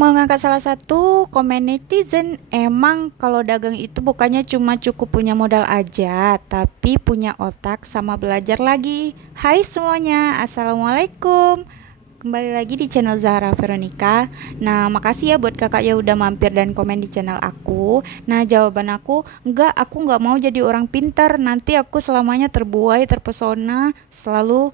Mau ngangkat salah satu komen netizen, emang kalau dagang itu bukannya cuma cukup punya modal aja, tapi punya otak sama belajar lagi. Hai semuanya, Assalamualaikum. Kembali lagi di channel Zahra Veronica. Nah, makasih ya buat kakak ya udah mampir dan komen di channel aku. Nah, jawaban aku nggak mau jadi orang pintar. Nanti aku selamanya terbuai, terpesona, selalu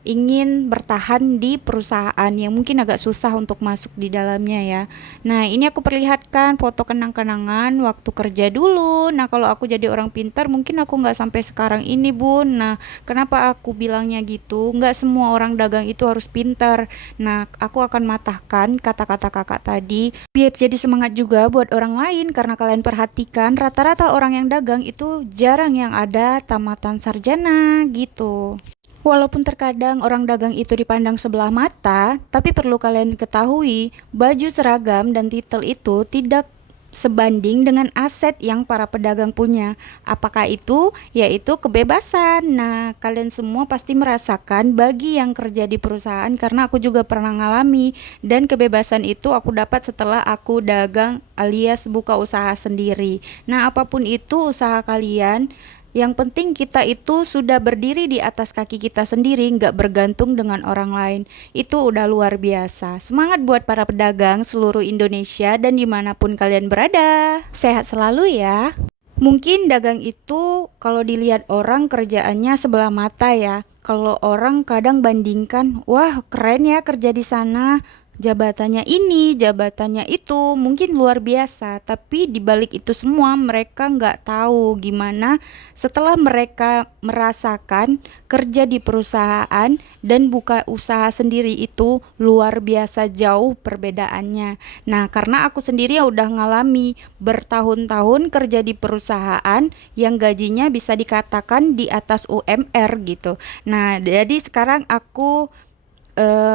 ingin bertahan di perusahaan yang mungkin agak susah untuk masuk di dalamnya ya. Nah, ini aku perlihatkan foto kenang-kenangan waktu kerja dulu. Nah, kalau aku jadi orang pintar mungkin aku nggak sampai sekarang ini, Bun. Nah, kenapa aku bilangnya gitu? Nggak semua orang dagang itu harus pintar. Nah, aku akan matahkan kata-kata kakak tadi biar jadi semangat juga buat orang lain, karena kalian perhatikan rata-rata orang yang dagang itu jarang yang ada tamatan sarjana gitu. Walaupun terkadang orang dagang itu dipandang sebelah mata, tapi perlu kalian ketahui, baju seragam dan titel itu tidak sebanding dengan aset yang para pedagang punya. Apakah itu? Yaitu kebebasan. Nah, kalian semua pasti merasakan bagi yang kerja di perusahaan, karena aku juga pernah ngalami. Dan kebebasan itu aku dapat setelah aku dagang alias buka usaha sendiri. Nah, apapun itu usaha kalian, yang penting kita itu sudah berdiri di atas kaki kita sendiri, nggak bergantung dengan orang lain. Itu udah luar biasa. Semangat buat para pedagang seluruh Indonesia dan dimanapun kalian berada. Sehat selalu ya. Mungkin dagang itu kalau dilihat orang kerjaannya sebelah mata ya. Kalau orang kadang bandingkan, wah keren ya kerja di sana, jabatannya ini, jabatannya itu, mungkin luar biasa. Tapi di balik itu semua mereka nggak tahu gimana setelah mereka merasakan kerja di perusahaan dan buka usaha sendiri itu luar biasa jauh perbedaannya. Nah, karena aku sendiri ya udah ngalami bertahun-tahun kerja di perusahaan yang gajinya bisa dikatakan di atas UMR gitu. Nah, jadi sekarang aku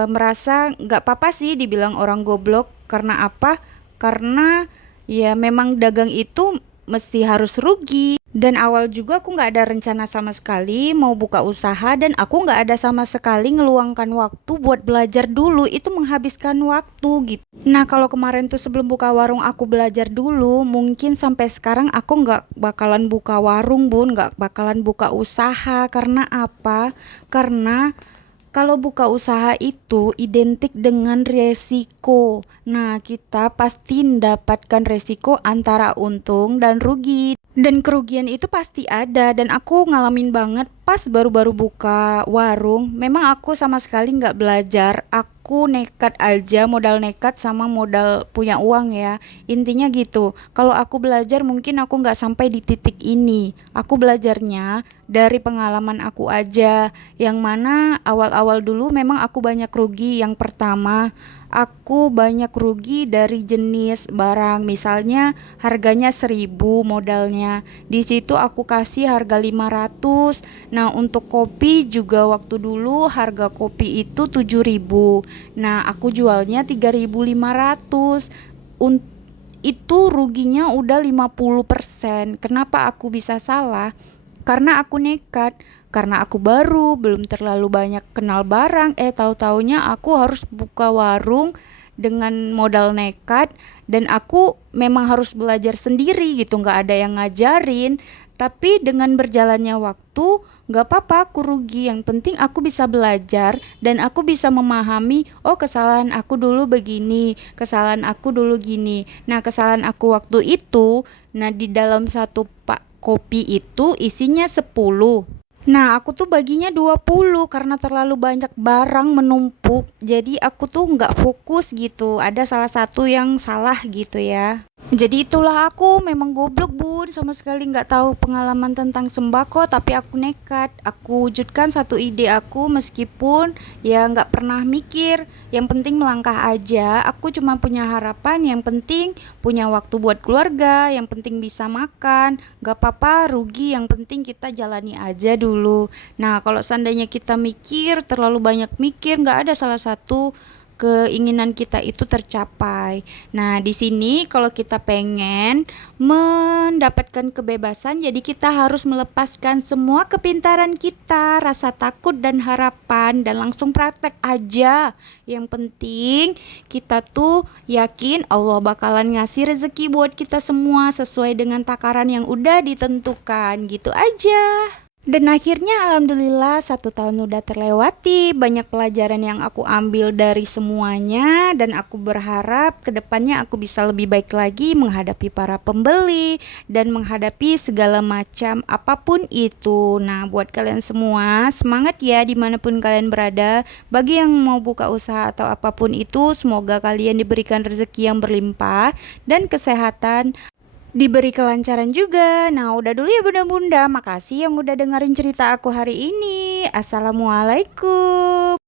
merasa nggak apa-apa sih dibilang orang goblok. Karena apa? Karena ya memang dagang itu mesti harus rugi. Dan awal juga aku nggak ada rencana sama sekali mau buka usaha, dan aku nggak ada sama sekali ngeluangkan waktu buat belajar dulu. Itu menghabiskan waktu gitu. Nah, kalau kemarin tuh sebelum buka warung aku belajar dulu, mungkin sampai sekarang aku nggak bakalan buka warung, Bun, nggak bakalan buka usaha. Karena apa? Karena kalau buka usaha itu identik dengan resiko. Nah, kita pasti mendapatkan resiko antara untung dan rugi. Dan kerugian itu pasti ada, dan aku ngalamin banget pas baru-baru buka warung. Memang aku sama sekali nggak belajar. Aku nekat aja, modal nekat sama modal punya uang ya. Intinya gitu. Kalau aku belajar mungkin aku nggak sampai di titik ini. Aku belajarnya dari pengalaman aku aja, yang mana awal-awal dulu memang aku banyak rugi. Yang pertama, aku banyak rugi dari jenis barang, misalnya harganya 1.000 modalnya, di situ aku kasih harga 500. Nah, untuk kopi juga waktu dulu harga kopi itu 7.000. Nah, aku jualnya 3.500. Itu ruginya udah 50%. Kenapa aku bisa salah? Karena aku nekat, karena aku baru, belum terlalu banyak kenal barang, tahu-taunya aku harus buka warung dengan modal nekat, dan aku memang harus belajar sendiri gitu, nggak ada yang ngajarin. Tapi dengan berjalannya waktu, nggak apa-apa aku rugi, yang penting aku bisa belajar dan aku bisa memahami, oh kesalahan aku dulu begini, kesalahan aku dulu gini. Nah, kesalahan aku waktu itu, nah di dalam satu pak kopi itu isinya 10. Nah, aku tuh baginya 20 karena terlalu banyak barang menumpuk. Jadi aku tuh nggak fokus gitu. Ada salah satu yang salah gitu ya. Jadi itulah, aku memang goblok, Bun, sama sekali nggak tahu pengalaman tentang sembako, tapi aku nekat. Aku wujudkan satu ide aku meskipun ya nggak pernah mikir. Yang penting melangkah aja. Aku cuma punya harapan, yang penting punya waktu buat keluarga, yang penting bisa makan. Nggak apa-apa rugi, yang penting kita jalani aja dulu. Nah, kalau seandainya kita mikir, terlalu banyak mikir, nggak ada salah satu keinginan kita itu tercapai. Nah, di sini kalau kita pengen mendapatkan kebebasan, jadi kita harus melepaskan semua kepintaran kita, rasa takut dan harapan, dan langsung praktek aja. Yang penting kita tuh yakin Allah bakalan ngasih rezeki buat kita semua sesuai dengan takaran yang udah ditentukan. Gitu aja. Dan akhirnya alhamdulillah 1 tahun udah terlewati, banyak pelajaran yang aku ambil dari semuanya, dan aku berharap kedepannya aku bisa lebih baik lagi menghadapi para pembeli dan menghadapi segala macam apapun itu. Nah, buat kalian semua semangat ya dimanapun kalian berada. Bagi yang mau buka usaha atau apapun itu, semoga kalian diberikan rezeki yang berlimpah dan kesehatan, diberi kelancaran juga. Nah, udah dulu ya bunda-bunda. Makasih yang udah dengerin cerita aku hari ini. Assalamualaikum.